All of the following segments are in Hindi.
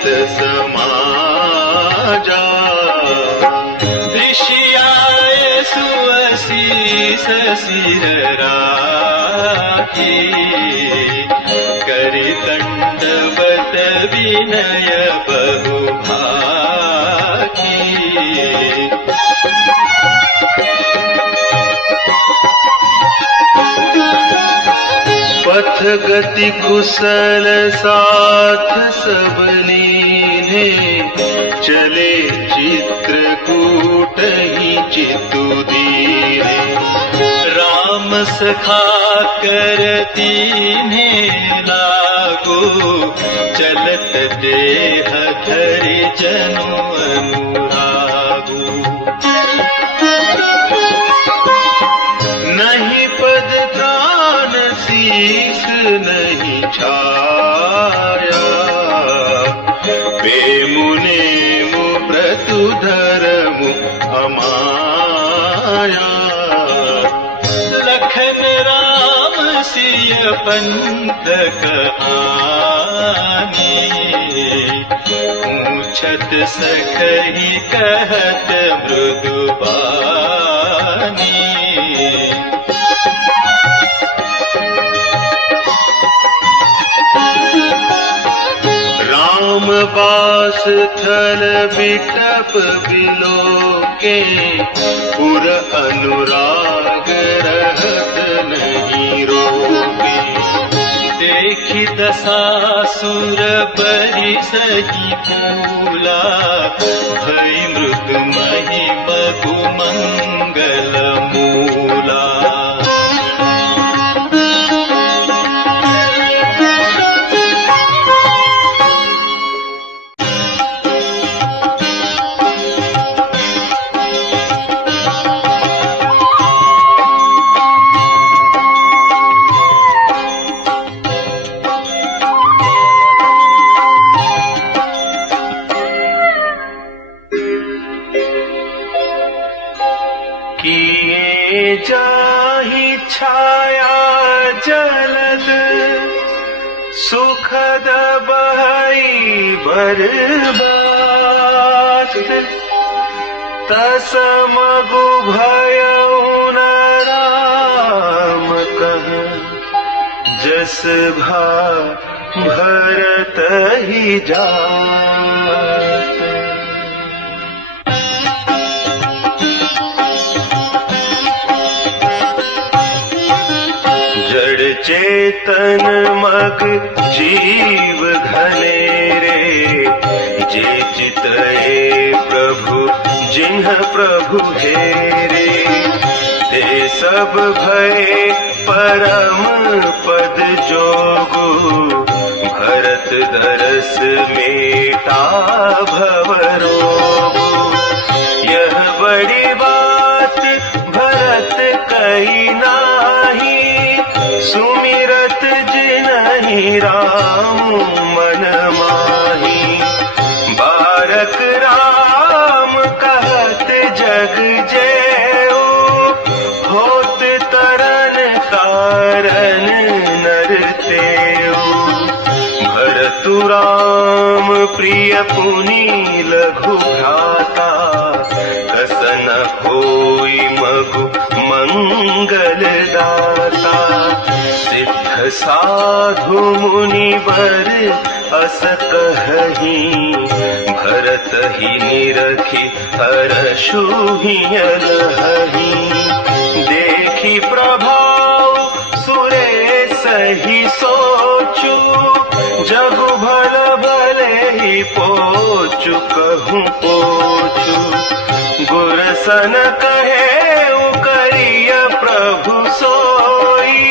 चित समाजा। ऋषियाय सुअसीस सिर राखी, करि दंडवत विनय बहुभाखी। पथ गति कुशल साथ सब लीने, चले चित्रकूट ही चितु दीने। राम सखा कर दीन्हे लागो, चलत देह धरि जनु अनुरागो। नहीं पद त्राण शीस नहीं छाया, बेमुने मु प्रतु धर्मु अमाया। लखन राम सिय पंथ कहानी, पूछत सखहि कहत मृदुबानी। राम बास थल बिटप बिलोके, पुर अनुराग रहत नहीं रोके। देखि दसासुर बरि सही फूला, भई मृदुमहि बगु मंगल मूला। जाहि छाया जलद, सुखद बहई बरबात। तस मगु भयउ न राम कह, जस भा भरत ही जात। चेतन मग जीव घनेरे, जे चितए प्रभु जिन्ह प्रभु हेरे। ते सब भये परम पद जोगु, भरत दरस मेटा भव रोगु। यह बड़ी बात भरत कही नाही, सुमिरत जिनहि राम मन माही। बारक राम कहत जग जेऊ, होत तरन तारन नर तेऊ। भरतु राम प्रिय पुनि लघु भ्राता, कसन होई मगु मंगल दाता। सिद्ध साधु मुनि वर अस कहि, भरत ही निरखि हरषु हियलहि। देखि प्रभाव सुरेश ही सोचु, जगु भल भले ही पोचु कहूँ पोचु। गुरसन कहे करिय प्रभु सोई,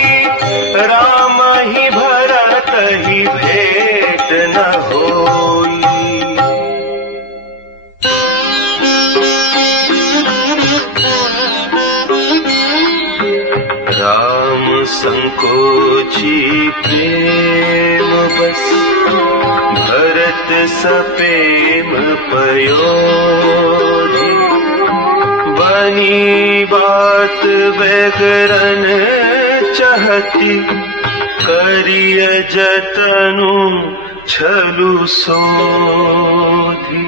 राम ही भरत ही भेंट न होई। राम संकोची प्रेम बस, भरत सप्रेम पयोधि। बनी बात बेगरन चहती, करिय जतनु छलु सोधी।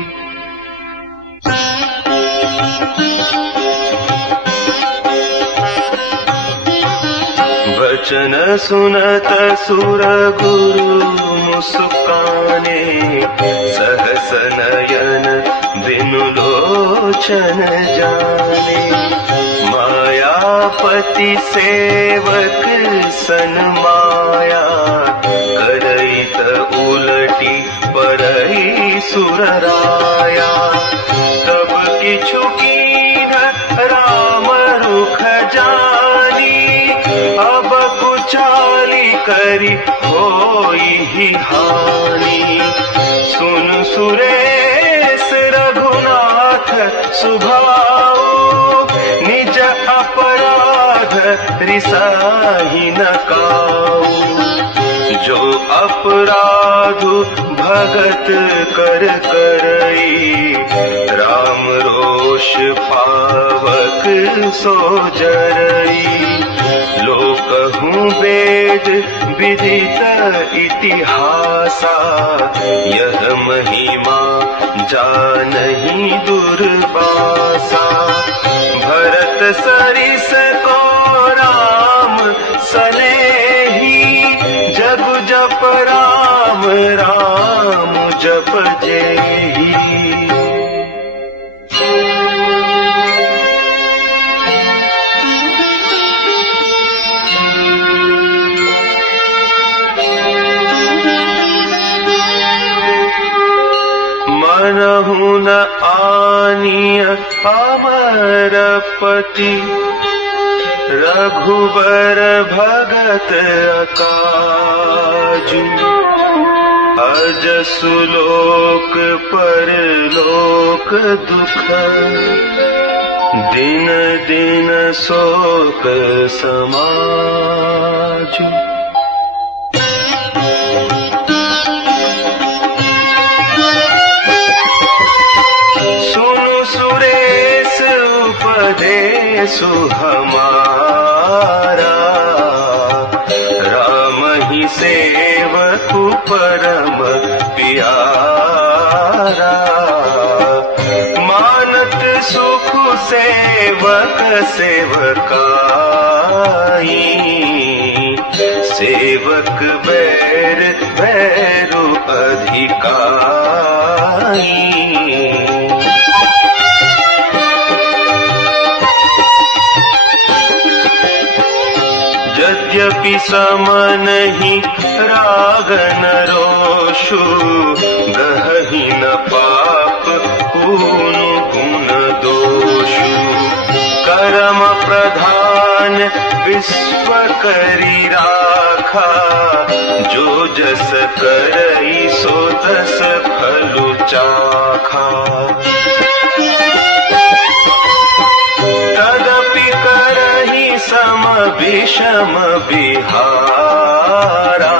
वचन सुनत सुर गुरु मुस्काने, सहस नयन बिनु लोचन जाने। मायापति सेवक सन माया, करैत उलटी परई सुरराया। तब किछु कीन राम रुख जानी, अब कुचाली करी होई ही हानि। सुन सुरेश रघुनाथ सुभाओ, निज अपराध रिसाही न काऊ। जो अपराधु भगत कर करई, राम रोष पावक सो जरई। लोकहूँ वेद विदित इतिहासा, यह महिमा जानहि दुर्वासा। भरत सरिस को राम सनेही, जग जप राम राम जप जेही। मनहु न आनिय अमरपति, रघुबर भगत अकाजु। अजसु लोक परलोक दुख, दिन दिन शोक समाजु। उपदेशु हमारा, राम ही सेवकु परम प्यारा। मानत सुख सेवक सेवकाई, सेवक बैर बैरु अधिकाई। यद्यपि सम नहीं रागन रोषु, गहहि न पाप पूनु गुण दोषु। करम प्रधान विश्व करी राखा, जो जस करई सो तस फलु चाखा। तदपि करहि सम विषम बिहारा,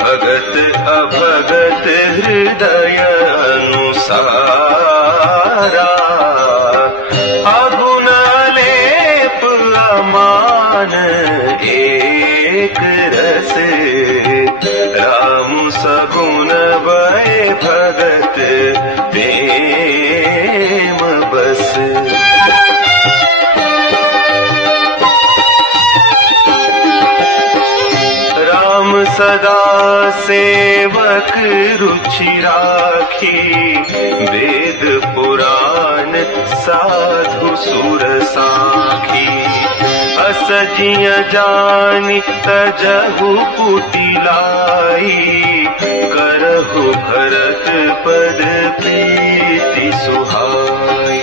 भगत अभगत हृदय अनुसारा। अगुण लेप अमान एक रस, राम सगुण भय भगत प्रेम बस। सदा सेवक रुचि राखी, वेद पुराण साधु सुर साखी। अस जिय जानि तजहु कुटिलाई, करहु भरत पद प्रीति सुहाई।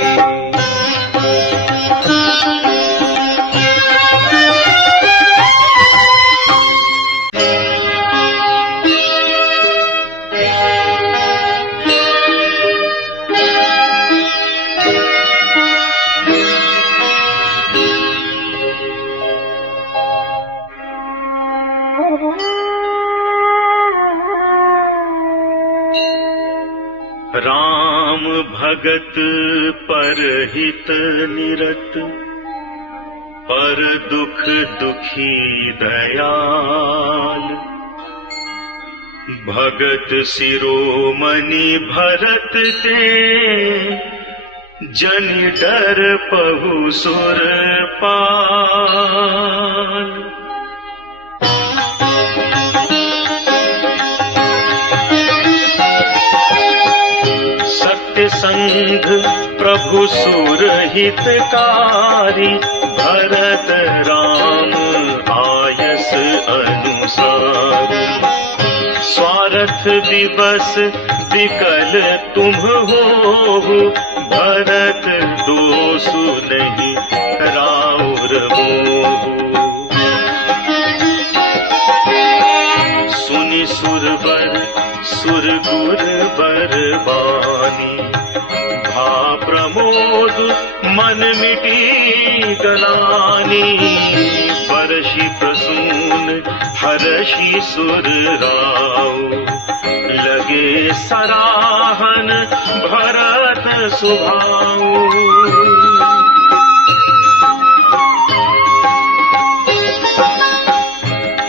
राम भगत परहित निरत, पर दुख दुखी दयाल। भगत शिरोमणि भरत ते जन डर पहु सुरपाल। सत्य संध प्रभु सुरहितकारी भरत राम आयस अनुसारी। स्वार्थ दिवस विकल तुम हो भरत दोषु नहीं राउर मोहु। सुनि सुरवर सुरगुर बरबानी भा प्रमोद मन मिटी गलानी। परशि प्रसून हर्षि सुर राव लगे सराहन भरत सुभाऊ।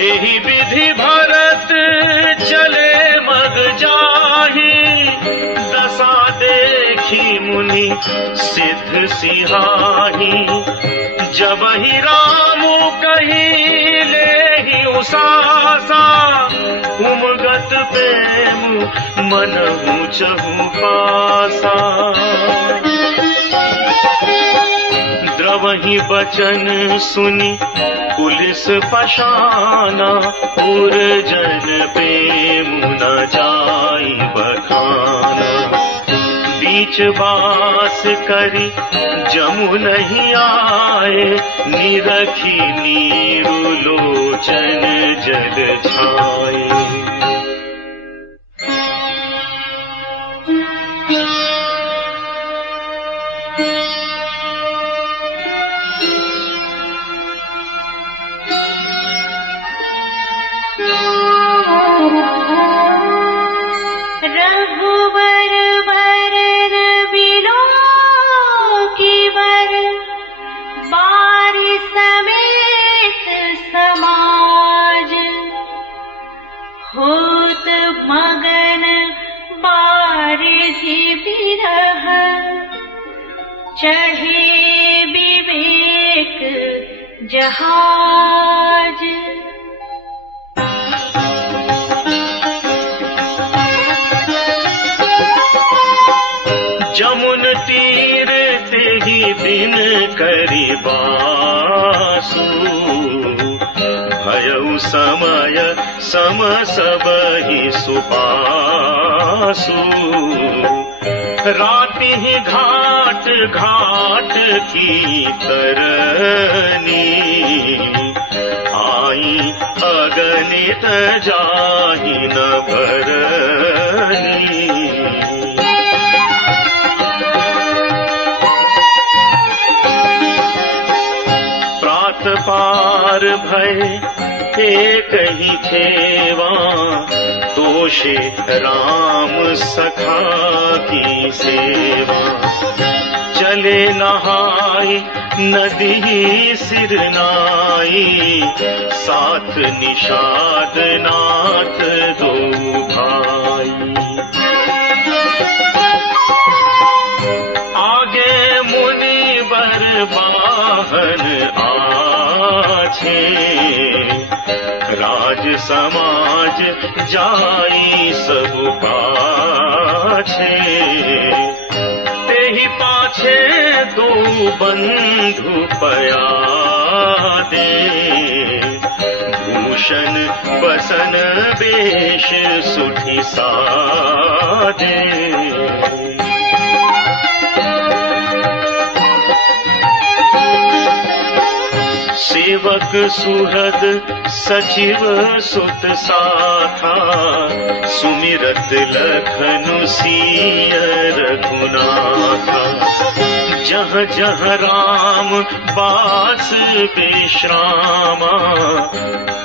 एहि विधि भरत चले मग जाहि दशा देखी मुनि सिद्ध सिहाही। जब ही राम कही लेहि उसासा उमगत प्रेम मनहु चहु पासा। द्रवहि बचन सुनि पुलिस पशाना पुरजन प्रेम न जाई बखाना। बीच बास करी जमु नहीं आए निरखी नीरु लोचन जल छाए। चढ़े विवेक जहाज। जमुन तीर तेहि दिन करि बासु। भयउ समय सम सबहि सुपासु। राति ही घाट घाट की तरनी। आई अगणित जाहि न भरनी। प्रात पार भय एक ही खेवा। तोषे राम सखा की सेवा। चले नहाई नदी सिरनाई। साथ निषाद नाथ दो भाई। आगे मुनि बर बाहन आछे। राज समाज जाई सब पाछे। तेहि पाछे दो बंधु पयादे। भूषण बसन बेश सुठि सादे। सेवक सुहृद सचिव सुत साथा। सुमिरत लखनु सिय रघुनाथा। जह जह राम बास विश्रामा।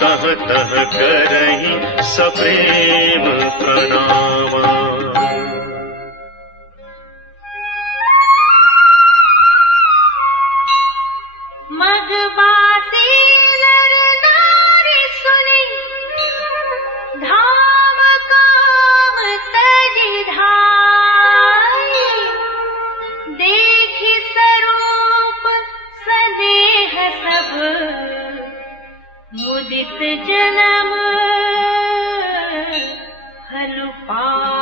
तह तह करहि सप्रेम प्रणामा। मगबासी नर नारी सुनि धाम जन्म फल पाई।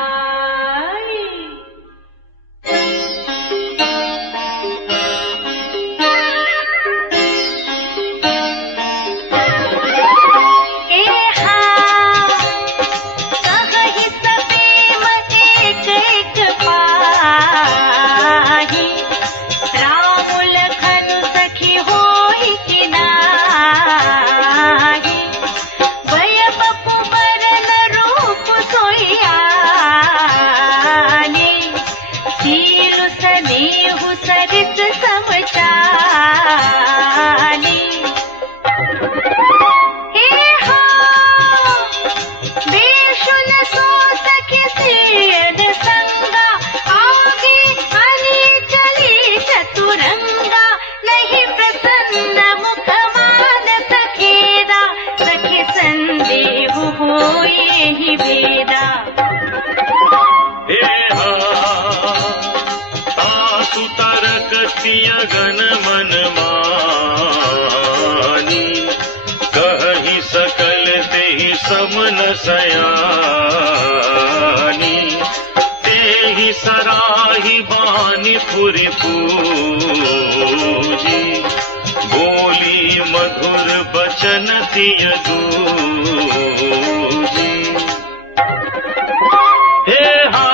गण मन मानी, कहि सकल तेहि समन सयानी। तेहि सराही बानी पुरि पूजी, बोली मधुर बचन तिय दूजी। हे हा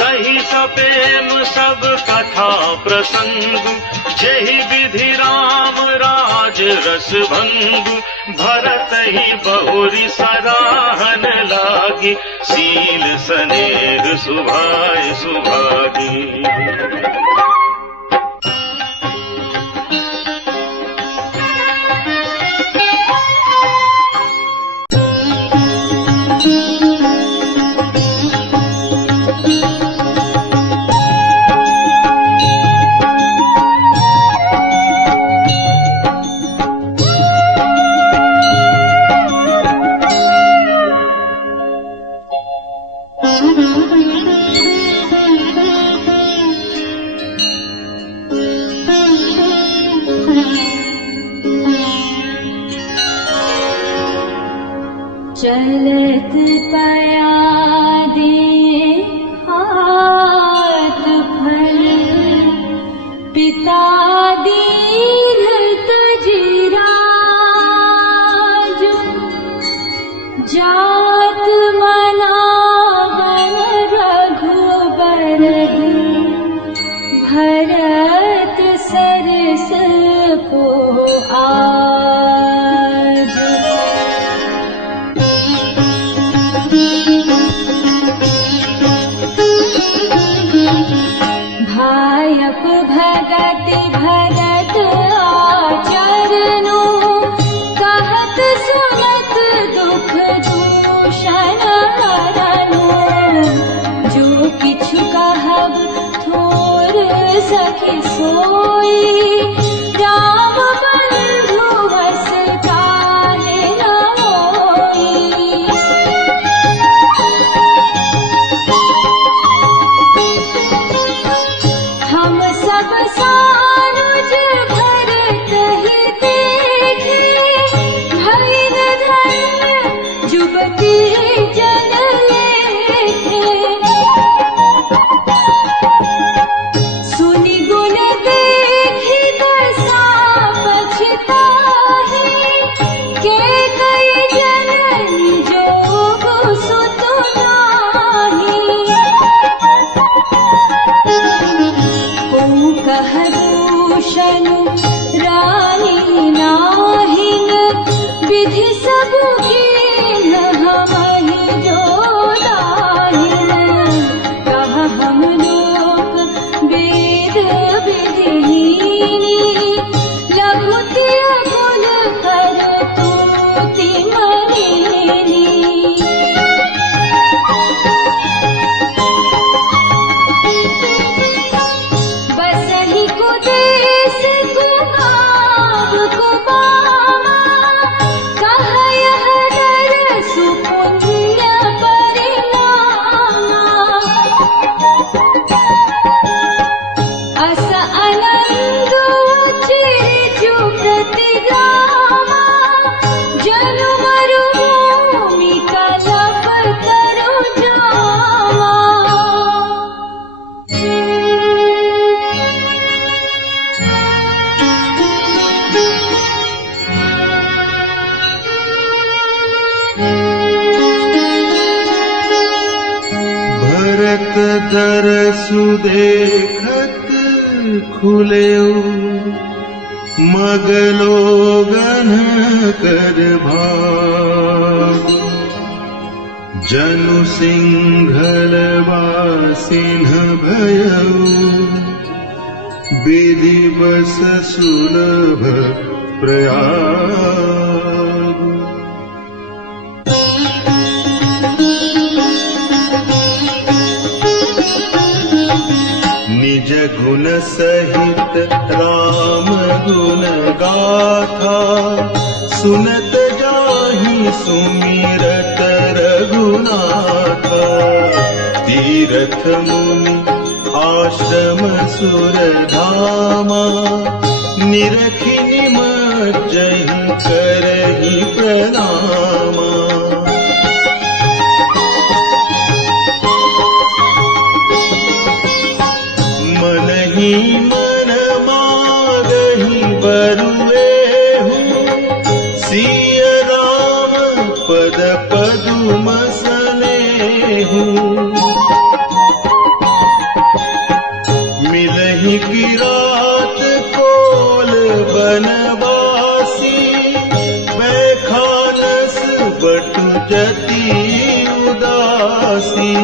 कही सप्रेम सब कथा प्रसंग, जेहि विधि राम राज रस भंगु। भरत ही बहुरी सराहन लागी, सील सनेह सुभाय सुभागी। चलत पया दे हाथ फल, पिता दीन तजराज। जात मना बन रघुबर, भरत सरस को आज। भायप भगत भरत आचरनु, कहत सुनत दुख दूषण हरनु। जो किछु कहब थोर सखि सोई, राम बंधु हस काहे न होई। हम सब सानुज भरत ही देखे, भइन धन्य जुगति जन लेखे। सुनि गुण देखि तरसु देखत खुलेउ मगलोगन कर भाग जनु सिंघल वासिन्ह भयउ विधिवश सुलभ प्रयाग निज गुण सहित राम गुण गाथा सुनत जाहि सुमिरत रघुनाथा तीरथ मुनि आश्रम सुर धामा निरखि निमज्जहि करहि प्रणामा मनहि मन मागहि बरुएहु सिय राम पद पदुम सनेहु मिलहि किरात कोल बनवासी बैखानस बटु जति उदासी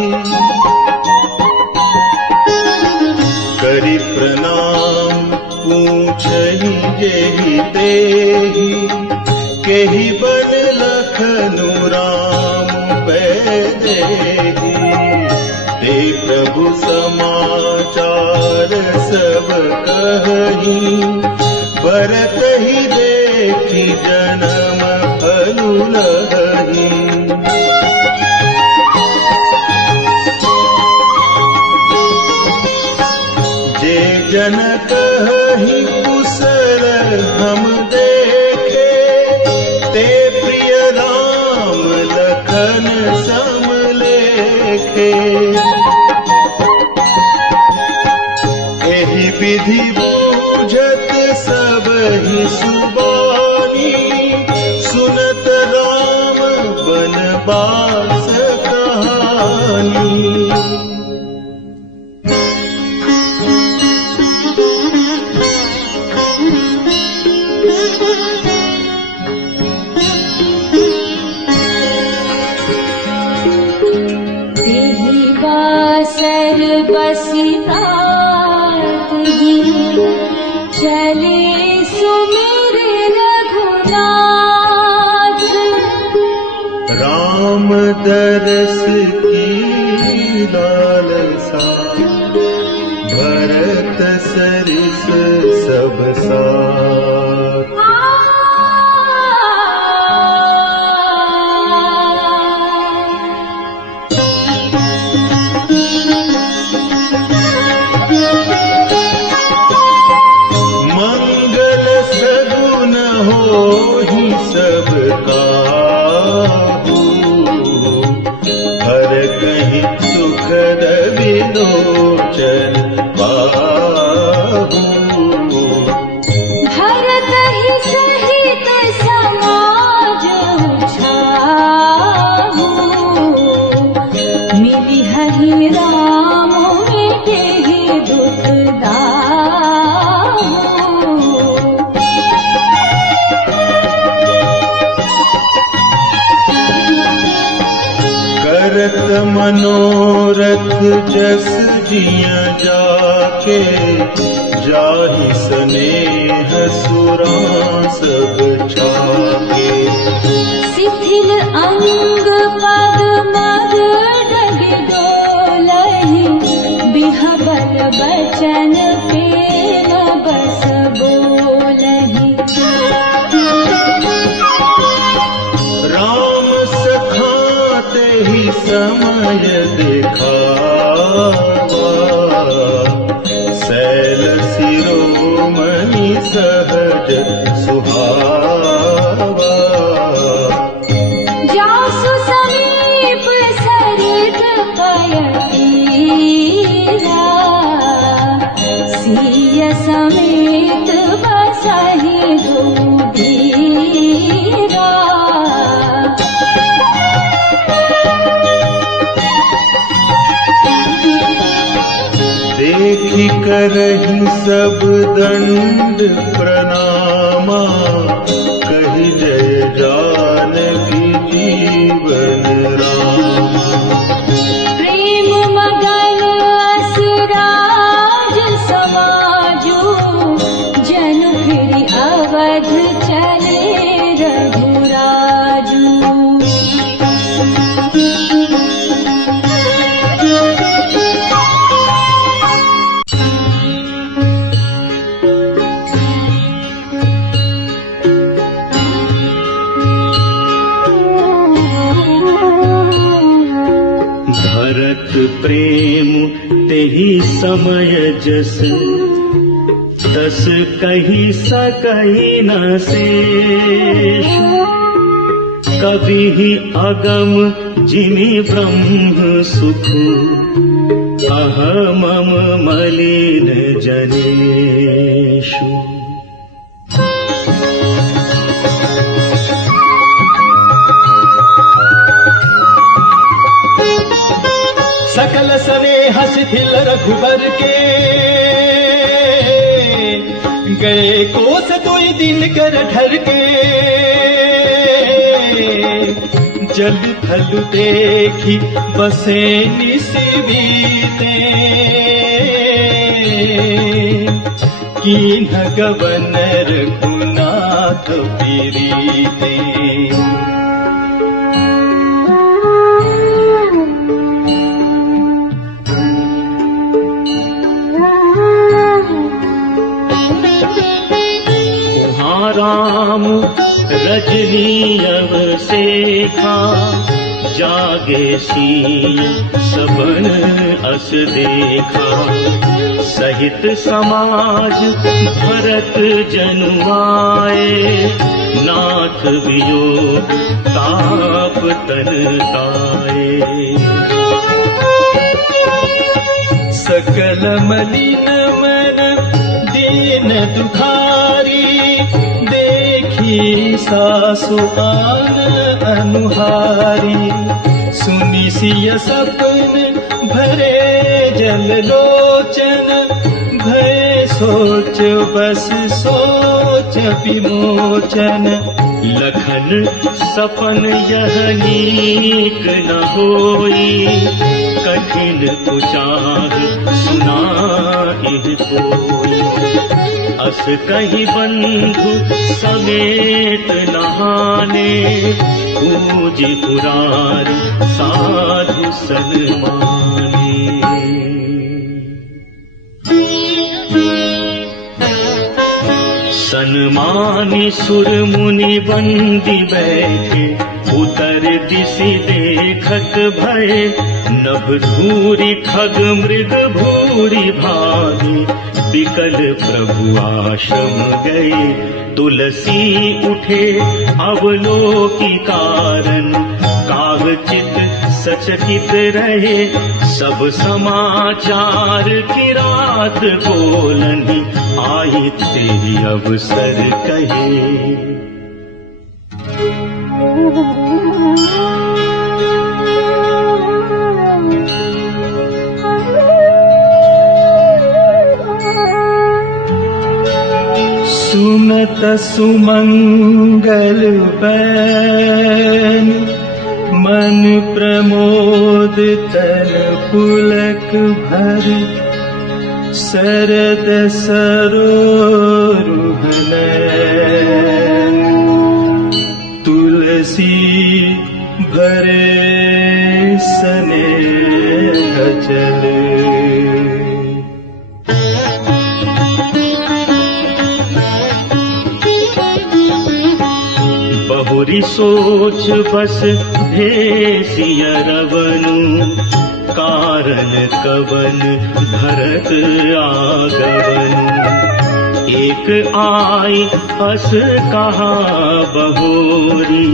करि प्रणाम पूछहि जेहि तेहि केहि बन लखनु राम बैदेहि ते प्रभु समाचार सब कहि बरतहि देखि जन्म फलु लहि जे जन कहि कुशल हम देखे ते प्रिय राम लखन सम लेखे एहि विधि बूझत सबहि सुबानी सुनत राम बनवास कहानी बासर बसितात चले सुमिर रघुनाथ राम दरस की लालसा भरत सरिस सब साथ होहि सब काहू हर कहीं सुखद विलोचन बाहू भरत ही सहित समाज छाहू मिली हरि राम मिटे दुख दाहू करत मनोरथ जस जिया जाके जाहि स्नेह सुरा सब छाके शिथिल अंग पद मद डग डोलहि बिहबल बचन पेन बस बोलहि राम सखाते ही समय दिखावा शैल शिरोमणि सहज सुहावा जासु समीप सरित पय तीरा सिय देखि करहि सब दंड प्रणामा, कहि जय जानकी जीवन रामा। प्रेम मगन असुराज समाजो, जनु फिरि अवध चले रघुराजू। भरत प्रेम तेहि समय जस, तस कहि सकहि न शेष। कबि अगम जिमि ब्रह्म सुख, अहमम मलिन जनेषु। सकल स्नेह शिथिल रघुबर के, गए कोस 2 दिन कर ढर के। जल थल देखी बसे निसिबीते, कीन्ह गवन रघुनाथ पीरीते। राम रजनी अवसेखा, जागे सिय सबन अस देखा। सहित समाज भरत जनु आए, नाथ वियोग ताप तन ताए। सकल मलिन मन दीन दुखारी, देखी सासु आन अनुहारी। सुनि सिय सपन भरे जल लोचन, भय सोच बस सोच विमोचन। लखन सपन यह नीक न होई, कठिन पुचार सुनाहि कोई। अस कहि बंधु समेत नहाने, पूजि पुरारी साधु सन्माने। सन्मानी सुर मुनि बंदी बैठे, उतर दिशि देखत भय। नभ धूरि खग मृग भूरि भागी, बिकल प्रभु आश्रम गए। तुलसी उठे अवलोकी कारण, काग चित सचकित रहे। सब समाचार की रात बोलनी, आई तेरी अवसर कहे। सुनत सुमंगल बैन, मन प्रमोद तन पुलक भर। शरद सरोरुह नयन, तुलसी भरे स्नेह जल। बहुरी सोच बस भेसिय रवनु, कारण कवन भरत आगवनु। एक आई अस कहा बहोरी,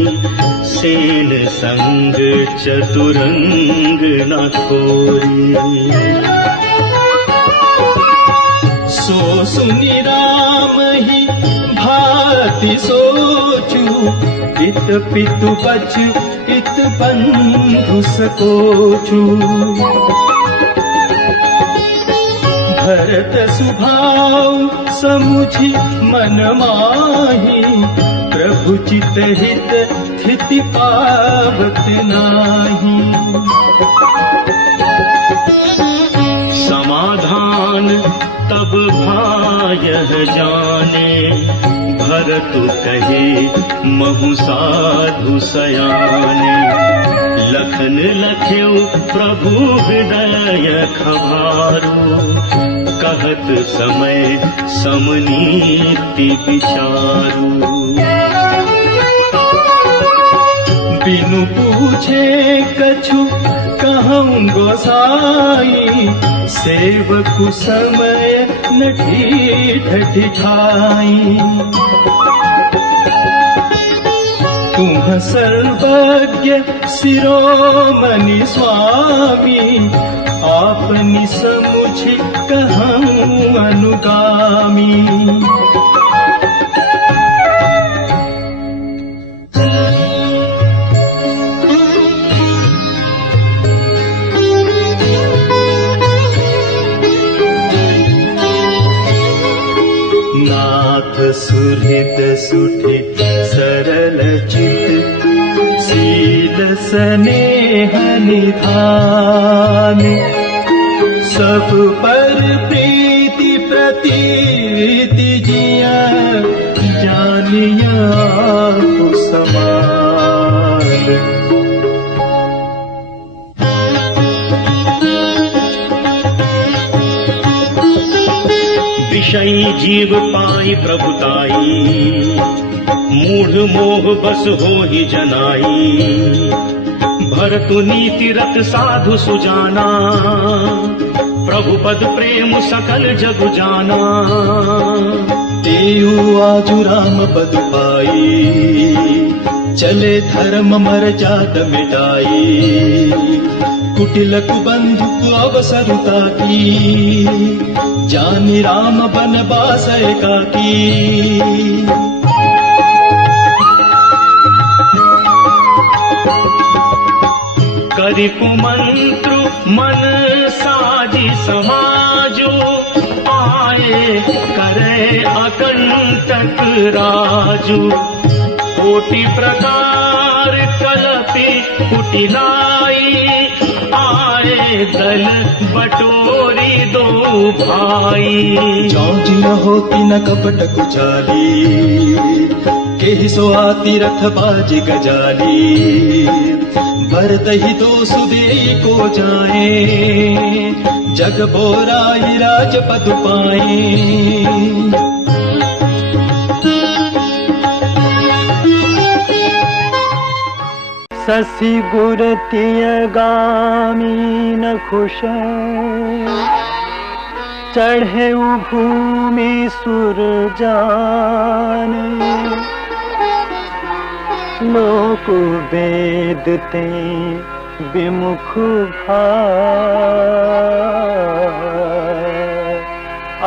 सेन संग चतुरंग न खोरी। सो सुनि राम ही भाति सोचू, इत पितु बचु इत बंधु सकोचू। भरत सुभाऊ समुझि मन माही, प्रभु चित हित स्थिति पावत नाही। समाधान तब भायः जाने, भरत कहे महु साधु सयाने। लखन लख्यो प्रभु हृदय खबारो, कहत समय समनीति विचारो। बिनु पूछे कछु कहूँ गोसाई, सेवकु समय न ठीठ ठिठाई। तुम सर्वज्ञ शिरोमणि स्वामी, आपनि समुझि कहूँ अनुगामी। नाथ सुहृद सुठि सरल चित, शील स्नेह निधान। सब पर प्रीति प्रतीति जिया, जानिया आपु समान। विषयी जीव पाई प्रभुताई, मूढ़ मोह बस होहि जनाई। भरतु नीति रत साधु सुजाना, प्रभु पद प्रेम सकल जग जाना। तेऊ आजु राम पद पाई, चले धर्म मर जात मिटाई। कुटिल कुबंधु अवसर ताकी, जानि राम बनवास एकाकी। करि कुमंत्रु मन साजी समाजो, आए करे अकंटक राजू। कोटि प्रकार कलपि कुटिलाई, आए दल बटोरी दो भाई। जौं जिन होती न कपट कुचाली, केहि सो आती रथ बाज गजाली। भरत ही दो सुदेई को जाए, जग बोराई राजपद पाए। शशि गुरतिय गामी न खुश, चढ़े भूमि सुर जाने। लोक वेद ते विमुख भाय,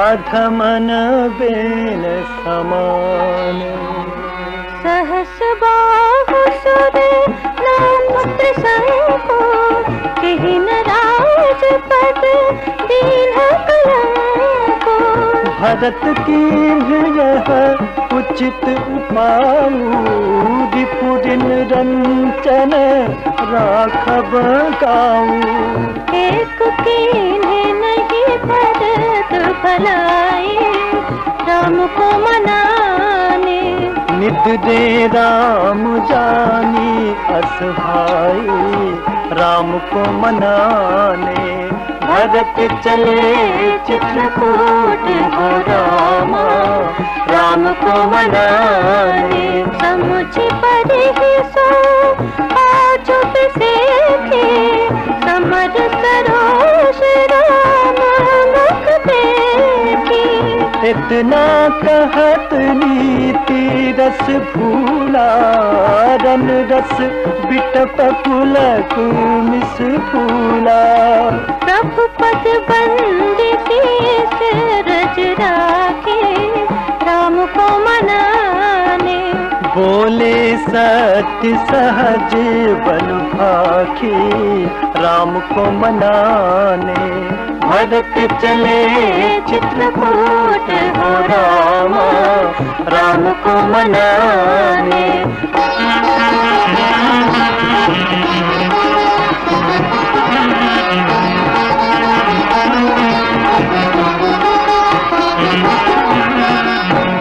अधमन बेन समान। सहस बाहु सुर पुत्र को, कहि न राजपद दीन कलंको। भरत कीन्ह यह उचित उपायु, रिपुदिन रंचन राखब गाऊं। एक कीन्ह नहीं भरत भलाई, राम को मनाने। नित दे राम जानी असहाय, राम को मनाने। भरत चले चित्रकूट हो रामा, राम को मनाने। समुझ परिहि सो आज बिसेखे, समर सरोष राम मुख देखी। इतना कहत नीति रस भूला, रन रस बिटप पुलक मिस फूला। प्रभु पद बंदिशी रज राखे, राम को मनाने। बोले सत्य सहज बन भाखी राम को मनाने। भरत चले चित्रकूट हो रामा राम को मनाने।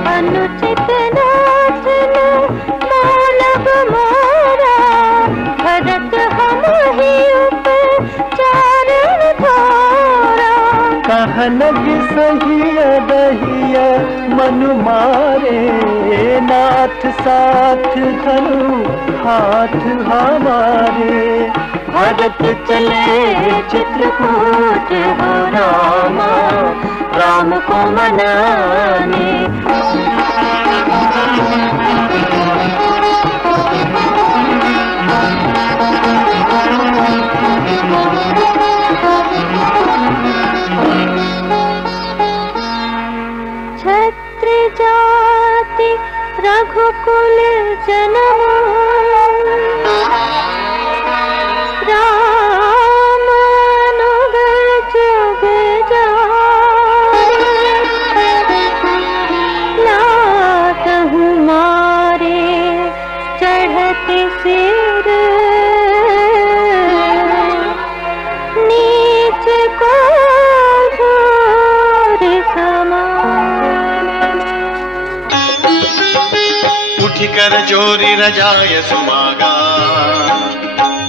अनुचित नाथ ने मानव मारा, भरत हम ही उपचारण धारा। कह लगी सही दहिया मनु मारे, नाथ साथ धनु हाथ हमारे। भरत चले चित्रकूट हो रामा राम को मनाने। क्षत्रि जाति रघुकुल जन्म, राम अनुगल जुग जारे। लातहु मारे चढ़ते सिर, नीच को घोर समान। उठ कर जोरी रजाय सुमागा,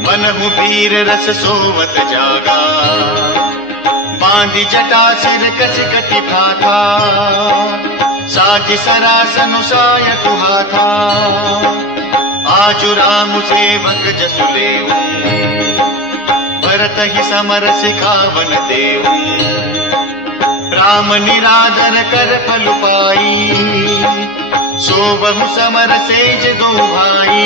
मनहु वीर रस सोवत जागा। बांधी जटा सिर कस कति भाथा, साथी सरासन साय कुहाथा। आजु राम सेवक जसु लेऊ, भरत ही समर सिखावन देऊ। राम निरादर कर फल पाई, सो बहु समर सेज दो भाई।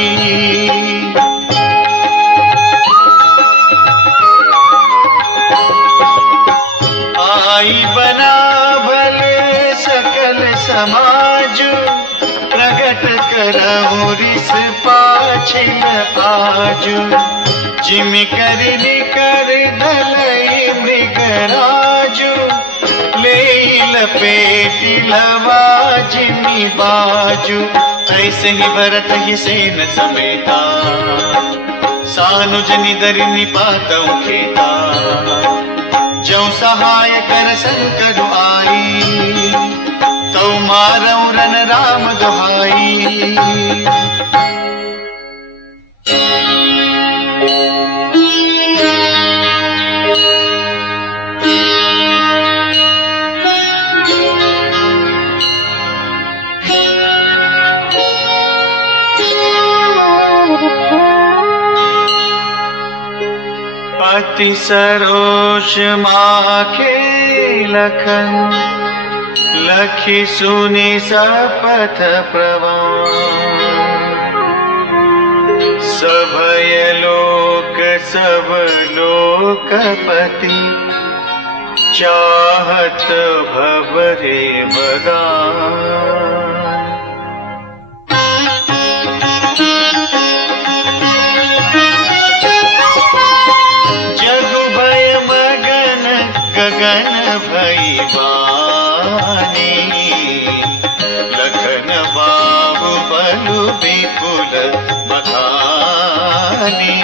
आई बना भले सकल समाज, प्रगट करहु रिस पाछिल आजु। जिम कर निकर ढलई मृगराजु, ले लपेटी लवा जिमी बाजू। ऐसे ही भरत ही सेन समेता, सानुज निदर निपातौ खेता। जौ सहाय कर संकर आई, तौ मारौ रन राम दुहाई। अति सरोष माखे लखन, लखी सुनि सपथ प्रवान। सभय लोक सब लोकपति, चाहत भवरे बगान। गगन भई बानी, लखन बाहु बलु विपुल बखानी।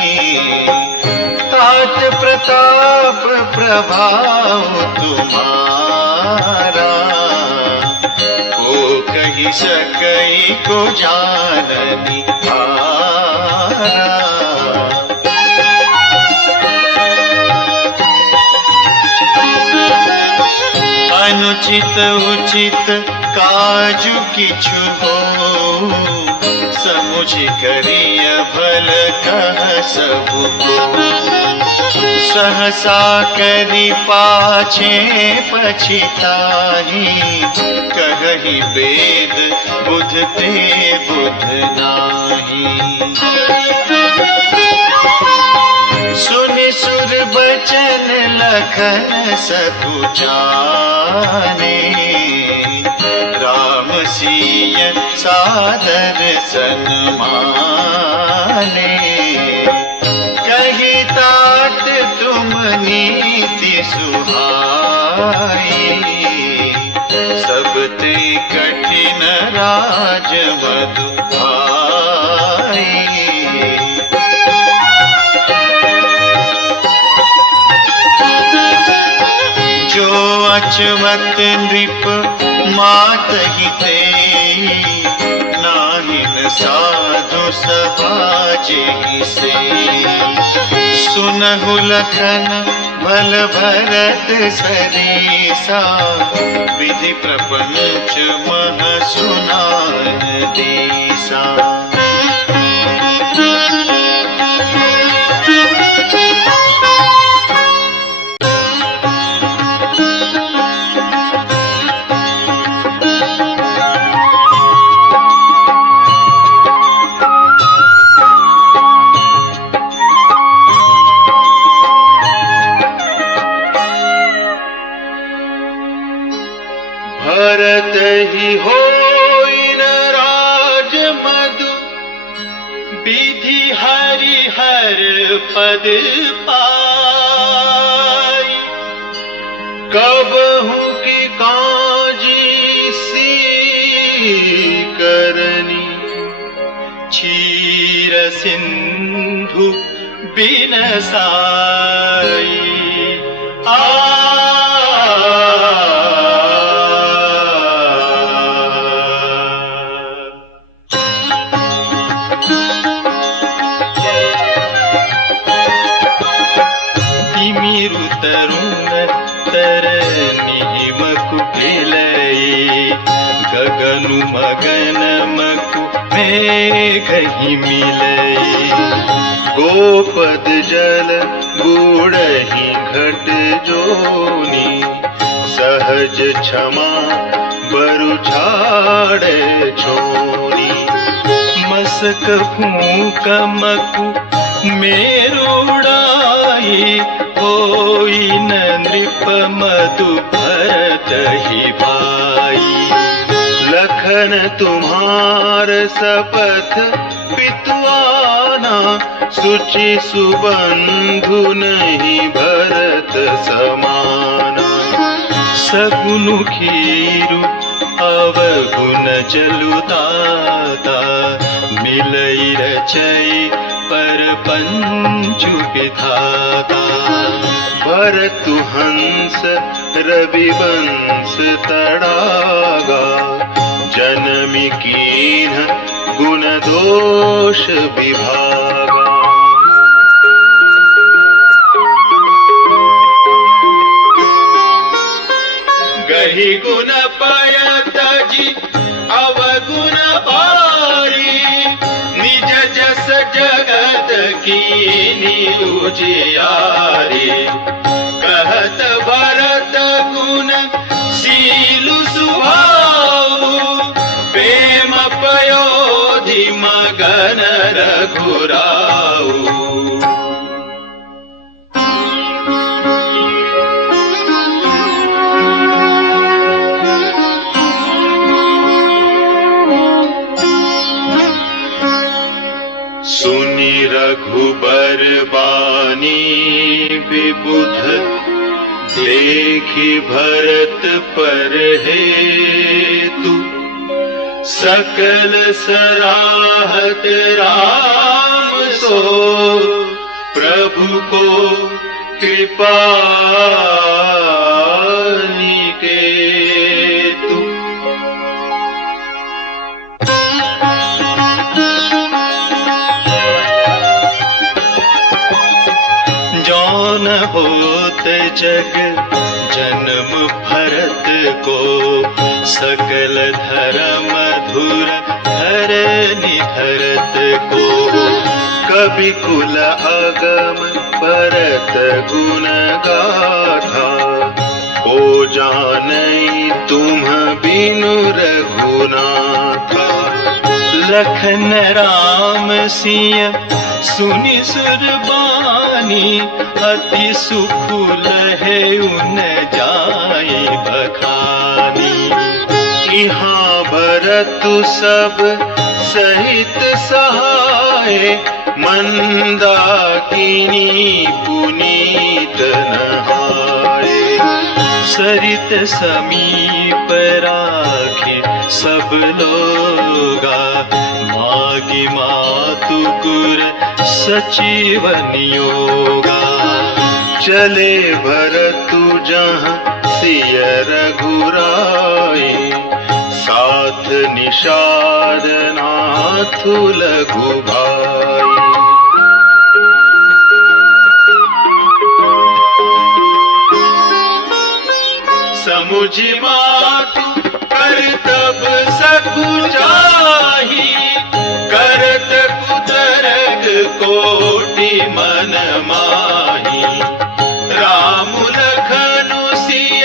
तात प्रताप प्रभाव तुम्हारा, को कही सकई को जाननी हारा। अनुचित उचित काजु किछु हो, समुझ करिय भल कह सबु को। सहसा करि पाछे पछिताहि, कहहि वेद बुध ते बुध नाही। सुनि सुर बचन लखन सकुचाने, राम सिय सादर सन्मान। जाने, कही तात तुम नीति सुहाई, सब ते कठिन राज मधु भाई। जो अचमत नृप मात ही ते, नाहिन साधु समाजे से। सुनहु लखन भल भरत सरीसा, विधि प्रपंच मह सुनान दीसा। भरत ही होई न राज मधु, विधि हरि हर पद पाई। कबहु की काजी सी करनी, क्षीर सिंधु बिनसाई। तिमिरु तरुण तरनी मकु खेलई, गगनु मगन मकु मेघ ही मिलई। गोपद जल बूढ़ही घट जोनी, सहज क्षमा बरु छाड़े छोनी। मसक फूक मकु मेरुड़ाई, होई न नृप मधु भरत ही भाई। लखन तुम्हार सपथ पितुआना, सुचि सुबंधु नहीं भरत समाना। सगुनु खीरु अवगुण जलुदाता, मिलई रचई पर पंचु विधाता। भरतु हंस रविवंश तड़ागा, जनमी कीन्ह गुण दोष विभागा। गही गुण पयत जी अवगुण भारी, निज जस जगत कीनी उजियारी। कहत भरत गुण सीलु सुभाऊ, प्रेम पयोधि मगन रघुराऊ। सुनि रघुबर बानी विबुध, देखी भरत पर हेतु। सकल सराहत राम सो, प्रभु को कृपा निकेतु। जौन होत जग जन्म भरत को, सकल धर्म धुर धरनी धरत को। कवि कुल अगम भरत गुण गाथा, ओ जानई तुम बिनु रघुनाथा। लखन राम सिय सुनि सुरबानी, अति सुखुल है उन जाए बखानी। यहाँ भरतु सब सहित सहाय, मंदाकिनी पुनीत नहाए। सरित समीप राखी सब लोगा, मागी मातु गुर सचिवन योगा। चले भरतु जहाँ सिय रघुराई, साथ निषाद नाथु लघु भाई। समुझि मातु करतब सकुचाही, करत कुतरक कोटि मन माही। राम लखनु सिय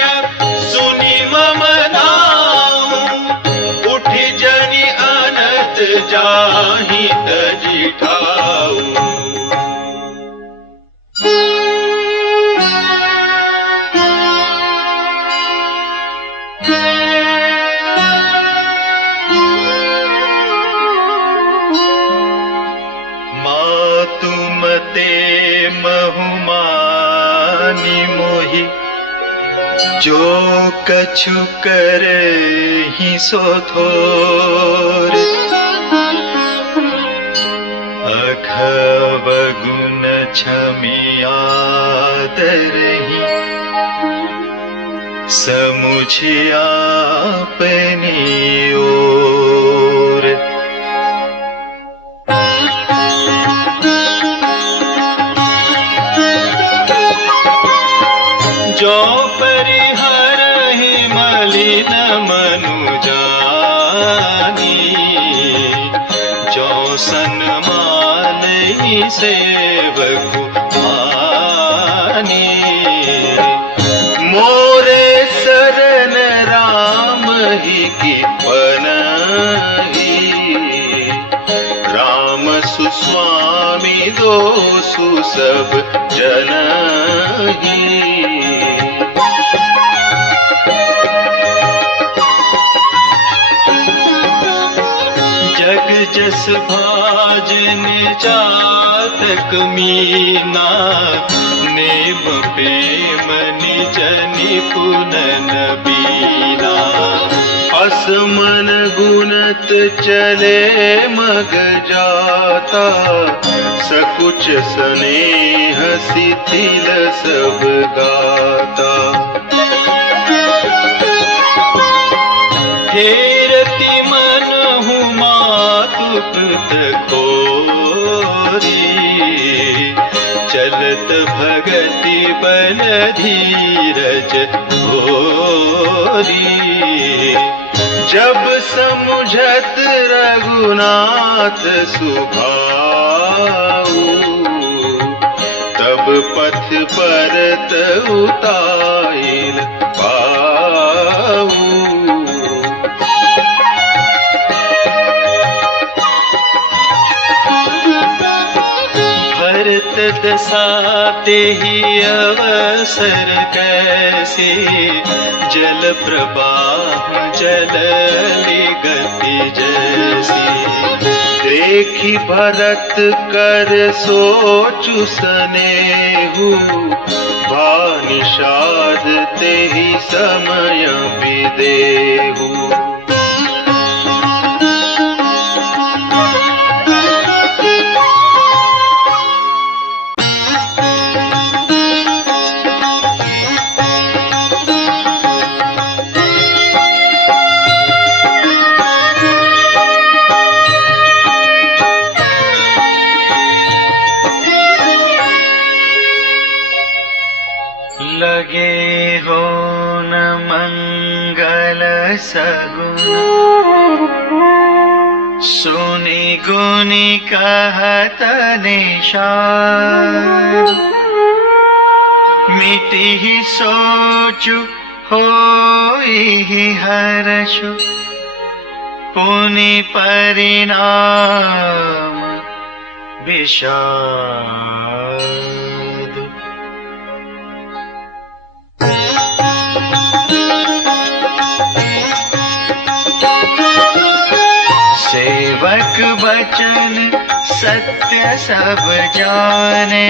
सुनि मम नाऊ, उठि जनि अनत जाहि तजि ठाऊ। ते बहुमानी मोहि, जो कछु करहि सो थोर। अघव गुण क्षमिया दरहि, समुझिया अपनी ओर। जो परिहरहि मलिन मनु जानी, जो सन्मानहि सेवकु मानी। मोरे शरण राम ही कृपनहि, राम सुस्वामी दोसु सब जनहि। जग जस भाजन चातक मीना, नेम प्रेम निज निपुनन बीना। असमन गुणत चले मग जाता, सकुच स्नेह शिथिल सब गाता। हेरति मनहु मातु कृत खोरी, चलत भगति बल धीरज भोरी। जब समुझत रघुनाथ सुभाऊ, तब पथ परत उताइल पाऊ। भरत दशा तेहि अवसर कैसे, जल प्रवाह जललि गति जैसी। देखी भरत कर सोचु सनेहु, भानिषाद तेहि समय विदेहु। लगे हो न मंगल सगुन, सुनि गुनि कहत निशान। मिटिहि सोचु होई हर्षु, पुनि परिणाम विषाद। सेवक बचन सत्य सब जाने,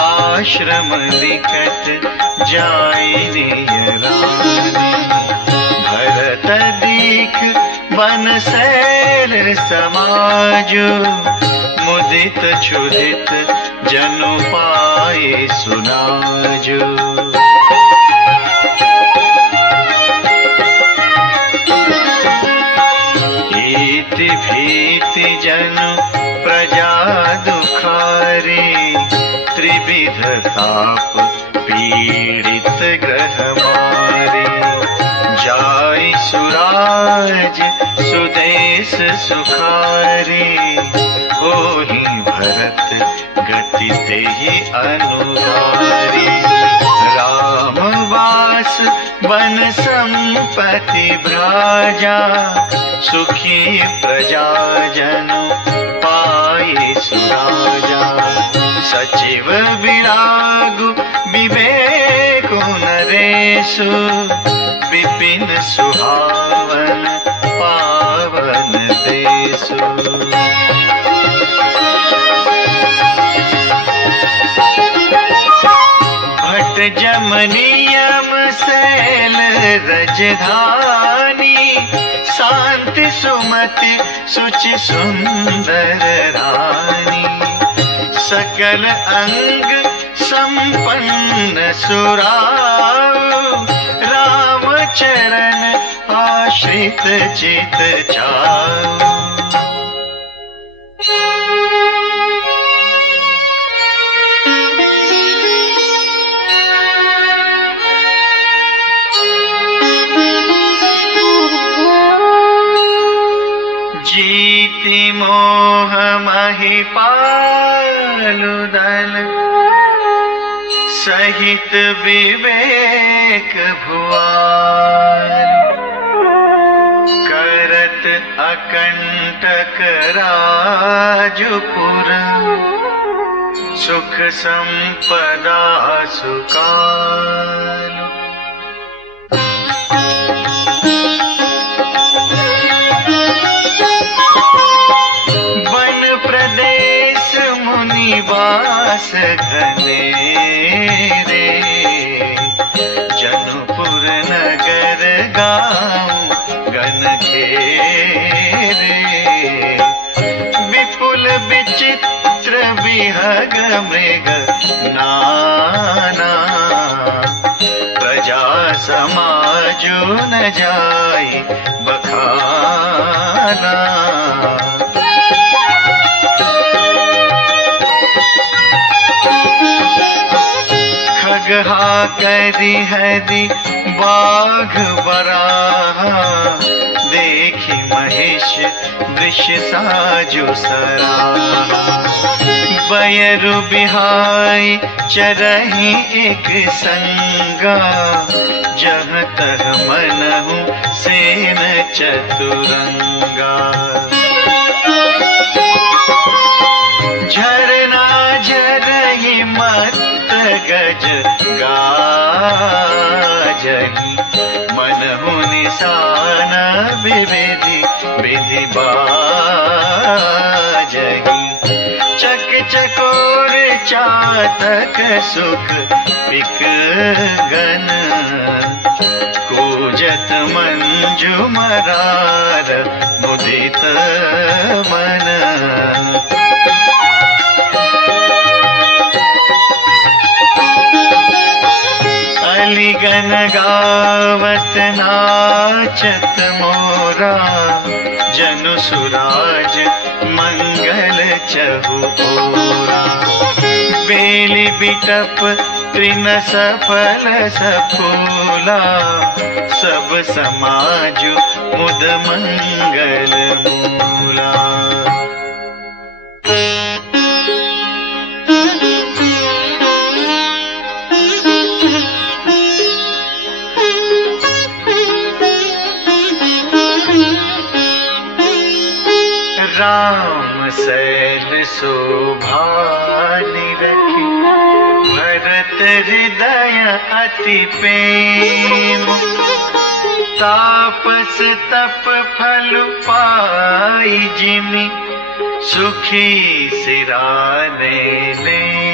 आश्रम निकट जाई नियराने। भरत दीख बन सैल समाजु, मुदित क्षुधित जनु पाए सुनाजु। इति भीति जनु प्रजा दुखारी, त्रिविध ताप पीड़ित ग्रह मारे। जाय सुराज सुदेश सुखारी, होहि भरत गति तेहि अनुधारी। रामवास बन संपत्ति भ्राजा, सुखी प्रजा जनु पाए सुराजा। सचिव विरागु विवेक नरेशु, विपिन सुहावन पावन देशु। भट जम नियम सैल रजधानी, शांति सुमति सुचि सुंदर रानी। सकल अंग संपन्न सुराऊ, राम चरण आश्रित चित चाऊ। जीति मोह महिपालु दल, सहित विवेक भुआर। करत अकंटक राजपुर, सुख संपदा सुकाल। निवास घने रे, जनुपुर नगर गाँव गन खेरे। विपुल विचित्र विहग मृग नाना, प्रजा समाजु न जाई बखाना। खगहा करि हरि बाघ बराहा, देखि महिष वृष साजु सराहा। बयरु बिहाई चरहि एक संगा, जहाँ तह मनहु सेन चतुरंगा। झरना झरहि मत गज गाजहि, मनहु निशान विविधि विधि बाजहि। चक चकोर चातक सुख पिक गन, कूजत मंजु मरार मुदित मन। अलिगन गावत नाचत मोरा, जनु सुराज मंगल चहु ओरा। बेली बिटप त्रिन सफल सफूला, सब समाजु मुद मंगल मूला। राम सैल शोभा निरखी, भरत हृदय अति प्रेम। तापस तप फल पाई जिमि, सुखी सिराने ले।